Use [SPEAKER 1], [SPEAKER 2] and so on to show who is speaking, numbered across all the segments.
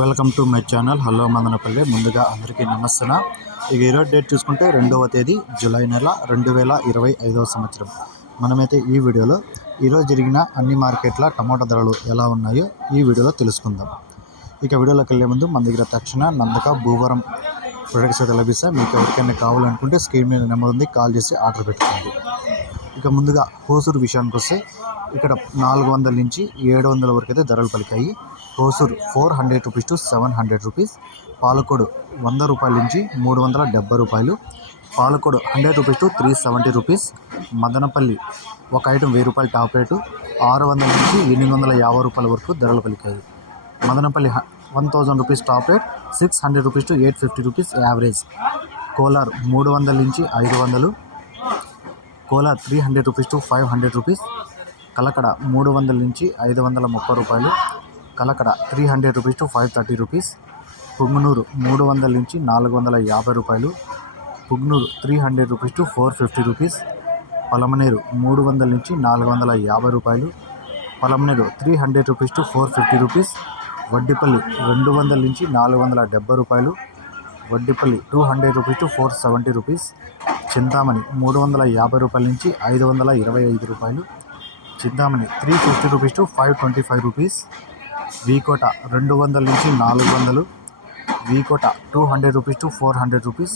[SPEAKER 1] Welcome to my channel. Hello Madanapalle. ముందుగా అందరికీ నమస్తన ఇక ఈరోజు డేట్ చూసుకుంటే రెండవ తేదీ జూలై నెల రెండు వేల ఇరవై ఐదవ సంవత్సరం. మనమైతే ఈ వీడియోలో ఈరోజు జరిగిన అన్ని మార్కెట్ల టమాటా ధరలు ఎలా ఉన్నాయో ఈ వీడియోలో తెలుసుకుందాం. ఇక వీడియోలోకి వెళ్ళే ముందు మన దగ్గర తక్షణ నందక భూవరం ప్రొడక్ట్స్ అయితే లభిస్తాయి. మీకు ఎవరికైనా కావాలనుకుంటే స్క్రీన్ మీద నెంబర్ ఉంది కాల్ చేసి ఆర్డర్ పెట్టుకోండి. ఇక ముందుగా హోసూరు విషయానికి వస్తే ఇక్కడ నాలుగు వందల నుంచి ఏడు వందల వరకు అయితే ధరలు పలికాయి. Hosur four hundred rupees to seven hundred rupees. Palacode వంద రూపాయల నుంచి మూడు వందల డెబ్బై రూపాయలు. Palacode hundred rupees to three seventy rupees. Madanapalle ఒక ఐటెం వెయ్యి రూపాయల టాప్ రేటు. ఆరు వందల నుంచి ఎనిమిది వందల యాభై రూపాయల వరకు ధరలు పలికాయి. Madanapalle one thousand rupees top rate six hundred rupees to eight fifty rupees average. Kolar మూడు వందల నుంచి ఐదు వందలు. Kolar three hundred rupees to five hundred rupees. Kalakada మూడు వందల నుంచి ఐదు వందల ముప్పై రూపాయలు. Kalakada three hundred rupees to five thirty rupees. Punganur మూడు వందల నుంచి నాలుగు వందల యాభై రూపాయలు. Punganur three hundred rupees to four fifty rupees. Palamaner మూడు వందల నుంచి నాలుగు వందల యాభై రూపాయలు. Palamaner three hundred rupees to four fifty rupees. Vaddipalli రెండు వందల నుంచి నాలుగు వందల డెబ్బై రూపాయలు. Vaddipalli two hundred rupees to four seventy rupees. Chintamani మూడు వందల యాభై రూపాయల నుంచి ఐదు వందల ఇరవై ఐదు రూపాయలు. Chintamani three fifty rupees to five twenty five rupees V Kota రెండు వందల నుంచి నాలుగు వందలు. V Kota two hundred rupees to four hundred rupees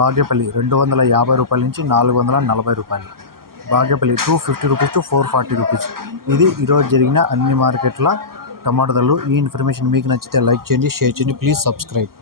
[SPEAKER 1] Bagepalli రెండు వందల యాభై రూపాయల నుంచి నాలుగు వందల నలభై రూపాయలు. Bagepalli two fifty rupees to four forty rupees ఇది ఈరోజు జరిగిన అన్ని మార్కెట్ల టమాటా ధరలు ఈ ఇన్ఫర్మేషన్ మీకు నచ్చితే లైక్ చేయండి షేర్ చేయండి. Please subscribe.